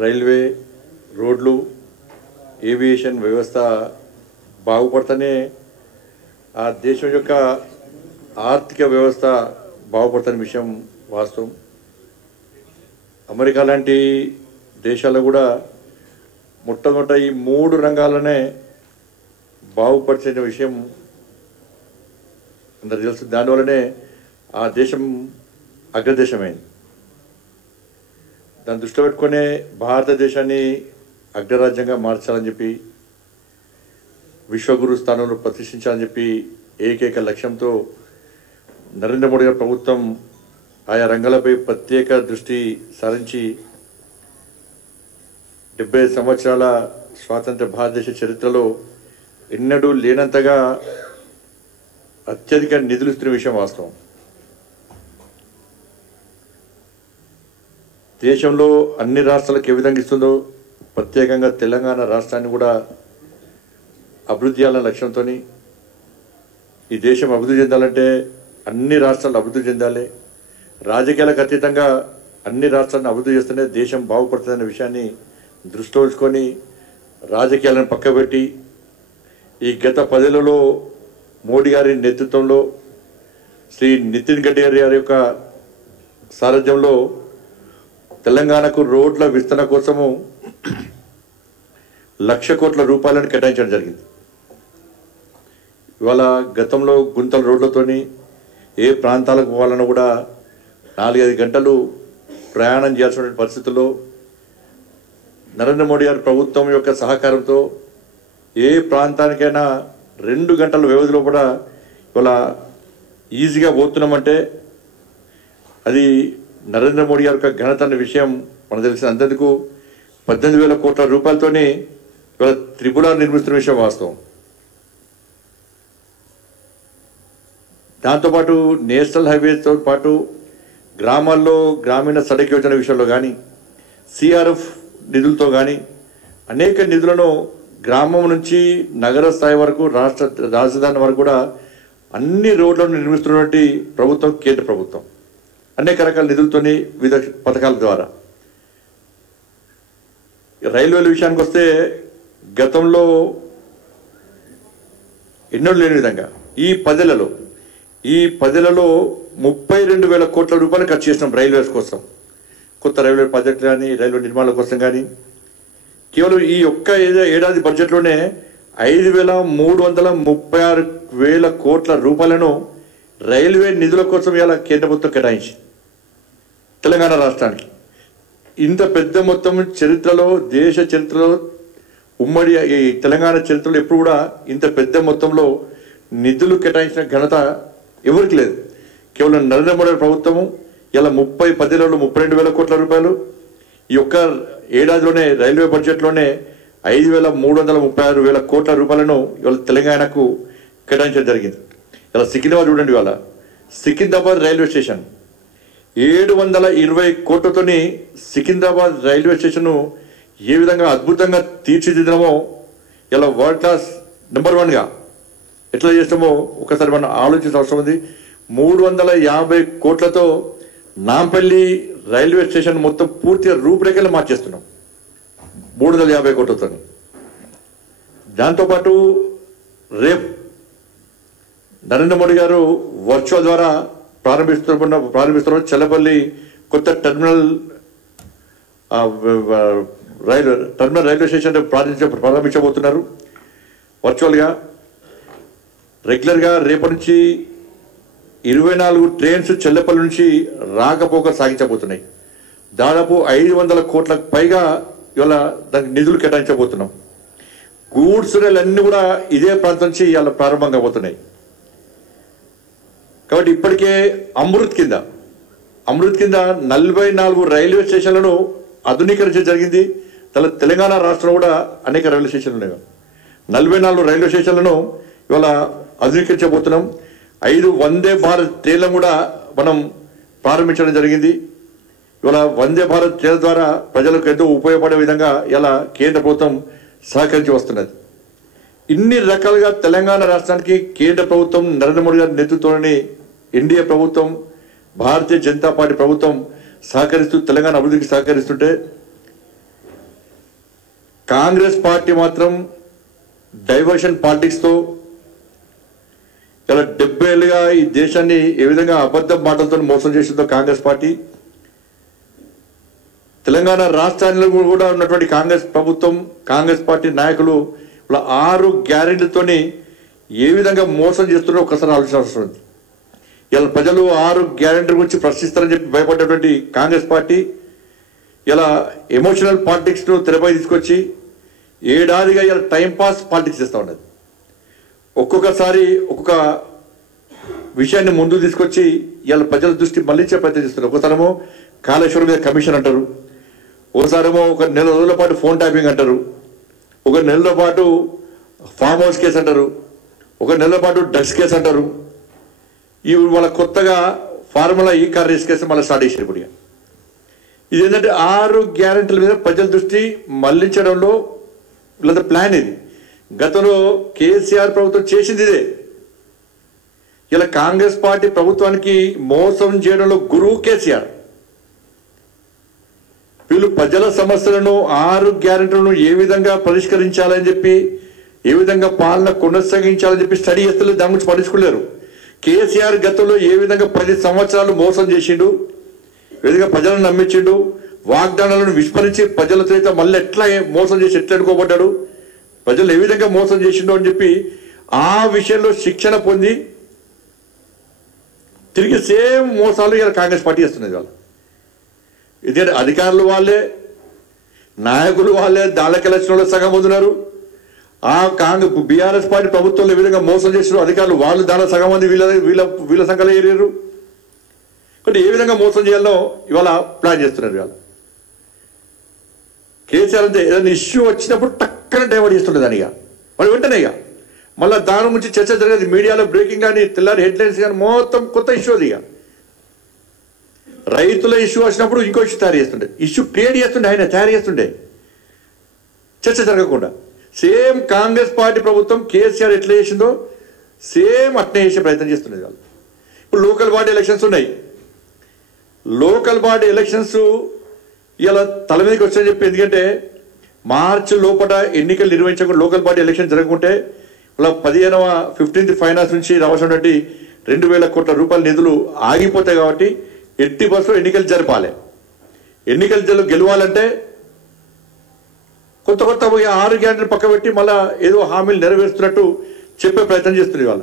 Railway, రోడ్లు, aviation వ్యవస్థ బాగుపడితేనే ఆ దేశం యొక్క ఆర్థిక వ్యవస్థ బాగుపడుతున్న విషయం వాస్తవం. అమెరికా లాంటి దేశాల్లో కూడా మొట్టమొదట ఈ 3 రంగాలనే బాగుపరిచిన విషయం అందరికి తెలుసు. దానివల్లనే ఆ దేశం అగ్రదేశమైంది. దాన్ని దృష్టిలో పెట్టుకునే భారతదేశాన్ని అగ్రరాజ్యంగా మార్చాలని చెప్పి, విశ్వగురు స్థానంలో ప్రతిష్ఠించాలని చెప్పి ఏకైక లక్ష్యంతో నరేంద్ర మోడీ గారి ప్రభుత్వం ఆయా రంగాలపై ప్రత్యేక దృష్టి సారించి 70 సంవత్సరాల స్వాతంత్ర భారతదేశ చరిత్రలో ఎన్నడూ లేనంతగా అత్యధిక నిధులు ఇస్తున్న విషయం వాస్తవం. దేశంలో అన్ని రాష్ట్రాలకు ఏ విధంగా ఇస్తుందో ప్రత్యేకంగా తెలంగాణ రాష్ట్రాన్ని కూడా అభివృద్ధి చేయాలనే లక్ష్యంతో, ఈ దేశం అభివృద్ధి చెందాలంటే అన్ని రాష్ట్రాలు అభివృద్ధి చెందాలి, రాజకీయాలకు అతీతంగా అన్ని రాష్ట్రాలను అభివృద్ధి చేస్తేనే దేశం బాగుపడుతుందనే విషయాన్ని దృష్టిలో ఉంచుకొని రాజకీయాలను పక్కబెట్టి ఈ గత 10 ఏళ్లలో మోడీ గారి నేతృత్వంలో శ్రీ నితిన్ గడ్కరీ గారి యొక్క సారథ్యంలో తెలంగాణకు రోడ్ల విస్తరణ కోసము 1,00,000 కోట్ల రూపాయలను కేటాయించడం జరిగింది. ఇవాళ గతంలో గుంతల రోడ్లతోని ఏ ప్రాంతాలకు పోవాలన్నా కూడా 4-5 గంటలు ప్రయాణం చేయాల్సిన పరిస్థితుల్లో నరేంద్ర మోడీ గారి ప్రభుత్వం యొక్క సహకారంతో ఏ ప్రాంతానికైనా 2 గంటల వ్యవధిలో కూడా ఇవాళ ఈజీగా పోతున్నామంటే అది నరేంద్ర మోడీ గారి యొక్క ఘనత అనే విషయం మనకు తెలిసిన అంతకు 18,000 కోట్ల రూపాయలతోనే ఇవాళ త్రిపుర నిర్మిస్తున్న విషయం వాస్తవం. దాంతోపాటు నేషనల్ హైవేతో పాటు గ్రామాల్లో గ్రామీణ సడక్ యోజన విషయంలో కానీ, సిఆర్ఎఫ్ నిధులతో కానీ అనేక నిధులను గ్రామం నుంచి నగర స్థాయి వరకు, రాష్ట్ర రాజధాని వరకు కూడా అన్ని రోడ్లను నిర్మిస్తున్నటువంటి ప్రభుత్వం కేంద్ర ప్రభుత్వం. అనేక రకాల నిధులతోని వివిధ పథకాల ద్వారా. రైల్వేల విషయానికి వస్తే గతంలో ఎన్నడూ లేని విధంగా ఈ 10 ఏళ్లలో 32,000 కోట్ల రూపాయలు ఖర్చు చేసినాం రైల్వేస్ కోసం. కొత్త రైల్వే ప్రాజెక్టులు కానీ, రైల్వే నిర్మాణాల కోసం కానీ. కేవలం ఈ ఒక్క ఏడాది బడ్జెట్లోనే 5,336,000 కోట్ల రూపాయలను రైల్వే నిధుల కోసం ఇలా కేంద్ర ప్రభుత్వం కేటాయించి తెలంగాణ రాష్ట్రానికి. ఇంత పెద్ద మొత్తం చరిత్రలో, దేశ చరిత్రలో, ఉమ్మడి ఈ తెలంగాణ చరిత్రలో ఎప్పుడు కూడా ఇంత పెద్ద మొత్తంలో నిధులు కేటాయించిన ఘనత ఎవరికి లేదు. కేవలం నరేంద్ర మోడీ ప్రభుత్వము ఇలా 10 ఏళ్లలో 32,000 కోట్ల రూపాయలు, ఈ ఒక్క ఏడాదిలోనే రైల్వే బడ్జెట్లోనే 5,336,000 కోట్ల రూపాయలను ఇవాళ తెలంగాణకు కేటాయించడం జరిగింది. ఇలా సికింద్రాబాద్ చూడండి, ఇవాళ సికింద్రాబాద్ రైల్వే స్టేషన్ 720 కోట్లతోని సికింద్రాబాద్ రైల్వే స్టేషన్ను ఏ విధంగా అద్భుతంగా తీర్చిదిద్దామో, ఇలా వరల్డ్ క్లాస్ నెంబర్ 1గా ఎట్లా చేస్తామో ఒకసారి మనం ఆలోచించిన అవసరం ఉంది. 350 కోట్లతో నాంపల్లి రైల్వే స్టేషన్ మొత్తం పూర్తిగా రూపురేఖలు మార్చేస్తున్నాం 350 కోట్లతో. దాంతోపాటు రేపు నరేంద్ర మోడీ గారు వర్చువల్ ద్వారా ప్రారంభిస్తున్న చెల్లపల్లి కొత్త టెర్మినల్ రైల్వే స్టేషన్ ప్రారంభించబోతున్నారు. వర్చువల్గా రెగ్యులర్గా రేపటి నుంచి 24 ట్రైన్స్ చెల్లపల్లి నుంచి రాకపోక సాగించబోతున్నాయి. దాదాపు 500 కోట్లకు పైగా ఇవాళ దానికి నిధులు కేటాయించబోతున్నాం. గూడ్స్ రైలు అన్నీ కూడా ఇదే ప్రాంతం నుంచి ఇవాళ ప్రారంభం కాబోతున్నాయి. కాబట్టి ఇప్పటికే అమృత్ కింద 44 రైల్వే స్టేషన్లను ఆధునీకరించడం జరిగింది. తెలంగాణ రాష్ట్రంలో కూడా అనేక రైల్వే స్టేషన్లు ఉన్నాయి. 44 రైల్వే స్టేషన్లను ఇవాళ ఆధునీకరించబోతున్నాం. 5 వందే భారత్ ట్రైన్లను కూడా మనం ప్రారంభించడం జరిగింది. ఇవాళ వందే భారత్ ట్రైన్ ద్వారా ప్రజలకు ఎంతో ఉపయోగపడే విధంగా ఇలా కేంద్ర ప్రభుత్వం సహకరించి వస్తున్నది. ఇన్ని రకాలుగా తెలంగాణ రాష్ట్రానికి కేంద్ర ప్రభుత్వం నరేంద్ర మోడీ గారి నేతృత్వంలోని ఎన్డీఏ ప్రభుత్వం, భారతీయ జనతా పార్టీ ప్రభుత్వం సహకరిస్తూ తెలంగాణ అభివృద్ధికి సహకరిస్తుంటే కాంగ్రెస్ పార్టీ మాత్రం డైవర్షన్ పాలిటిక్స్తో ఇలా 70 ఏళ్ళుగా ఈ దేశాన్ని ఏ విధంగా అబద్ధ మాటలతో మోసం చేసిందో కాంగ్రెస్ పార్టీ, తెలంగాణ రాష్ట్రాల్లో కూడా ఉన్నటువంటి కాంగ్రెస్ ప్రభుత్వం, కాంగ్రెస్ పార్టీ నాయకులు ఇలా 6 గ్యారెంటీలతోని ఏ విధంగా మోసం చేస్తున్నారో ఒకసారి ఆలోచించాల్సి ఉంది. ఇలా ప్రజలు 6 గ్యారెంటీ గురించి ప్రశ్నిస్తారని చెప్పి భయపడ్డటువంటి కాంగ్రెస్ పార్టీ ఇలా ఎమోషనల్ పాలిటిక్స్ను తెరపై తీసుకొచ్చి ఏడాదిగా ఇలా టైంపాస్ పాలిటిక్స్ చేస్తూ ఉన్నది. ఒక్కొక్కసారి ఒక్కొక్క విషయాన్ని ముందు తీసుకొచ్చి ఇలా ప్రజల దృష్టి మళ్లించే ప్రయత్నం చేస్తున్నారు. ఒకసారేమో కాళేశ్వరం మీద కమిషన్ అంటారు, ఒకసారేమో ఒక నెల రోజుల పాటు ఫోన్ ట్యాపింగ్ అంటారు, ఒక నెలల పాటు ఫామ్ హౌస్ కేసు అంటారు, ఒక నెలల పాటు డ్రగ్స్ కేసు అంటారు. ఇవి వాళ్ళ కొత్తగా ఫార్ములా ఈ కార్ రేస్ కేసు మళ్ళీ స్టార్ట్ చేసారు. ఇప్పుడు ఇది ఏంటంటే 6 గ్యారెంటీల మీద ప్రజల దృష్టి మళ్లించడంలో లేదా ప్లాన్ ఇది. గతంలో కేసీఆర్ ప్రభుత్వం చేసింది ఇదే. ఇలా కాంగ్రెస్ పార్టీ ప్రభుత్వానికి మోసం చేయడంలో గురువు కేసీఆర్. వీళ్ళు ప్రజల సమస్యలను 6 గ్యారెంటీలను ఏ విధంగా పరిష్కరించాలని చెప్పి, ఏ విధంగా పాలన కొనసాగించాలని చెప్పి స్టడీ చేస్తలేదు, దాని గురించి పట్టించుకోలేరు. కేసీఆర్ గతంలో ఏ విధంగా 10 సంవత్సరాలు మోసం చేసిండు, ఏ విధంగా ప్రజలను నమ్మించిండు, వాగ్దానాలను విస్మరించి ప్రజలతో అయితే మళ్ళీ ఎట్లా మోసం చేసి ఎట్లా ఎన్నుకోబడ్డాడు, ప్రజలు ఏ విధంగా మోసం చేసిండు అని చెప్పి ఆ విషయంలో శిక్షణ పొంది తిరిగి సేమ్ మోసాలు ఇలా కాంగ్రెస్ పార్టీ చేస్తున్నది. వాళ్ళు ఇదే అధికారులు వాళ్ళే, నాయకులు వాళ్ళే, దాళ్ళకి ఎలక్షన్లో సగం పొందున్నారు. ఆ బీఆర్ఎస్ పార్టీ ప్రభుత్వంలో ఏ విధంగా మోసం చేసిన అధికారులు వాళ్ళు దాని సగం మంది వీళ్ళ సంఖ్యలో ఏరారు. కాబట్టి ఏ విధంగా మోసం చేయాలో ఇవాళ ప్లాన్ చేస్తున్నారు. ఇవాళ కేసీఆర్ అంతే ఏదైనా ఇష్యూ వచ్చినప్పుడు టక్కన డైవర్ట్ చేస్తుండేది దానిగా మరి వెంటనే ఇక మళ్ళీ దాని గురించి చర్చ జరిగేది. మీడియాలో బ్రేకింగ్ కానీ తెల్లారి హెడ్లైన్స్ కానీ మొత్తం కొత్త ఇష్యూ అది. ఇక రైతుల ఇష్యూ వచ్చినప్పుడు ఇంకో ఇష్యూ తయారు చేస్తుండే, ఇష్యూ క్రియేట్ చేస్తుండే, ఆయన తయారు చేస్తుండే చర్చ జరగకుండా. సేమ్ కాంగ్రెస్ పార్టీ ప్రభుత్వం కేసీఆర్ ఎట్లా చేసిందో సేమ్ అట్నే చేసే ప్రయత్నం చేస్తున్నది. వాళ్ళు ఇప్పుడు లోకల్ బాడీ ఎలక్షన్స్ ఉన్నాయి. లోకల్ బాడీ ఎలక్షన్స్ ఇలా తల మీదకి వచ్చాయని చెప్పి, ఎందుకంటే మార్చి లోపల ఎన్నికలు నిర్వహించకుండా లోకల్ బాడీ ఎలక్షన్ జరగకుంటే ఇలా 15th ఫైనాన్స్ నుంచి రావాల్సినటువంటి 2,000 కోట్ల రూపాయల నిధులు ఆగిపోతాయి. కాబట్టి 80% ఎన్నికలు జరపాలి. ఎన్నికలు గెలవాలంటే కొత్త 6 గ్యారెంటీలు పక్క పెట్టి మళ్ళీ ఏదో హామీలు నెరవేరుస్తున్నట్టు చెప్పే ప్రయత్నం చేస్తున్నారు. ఇవాళ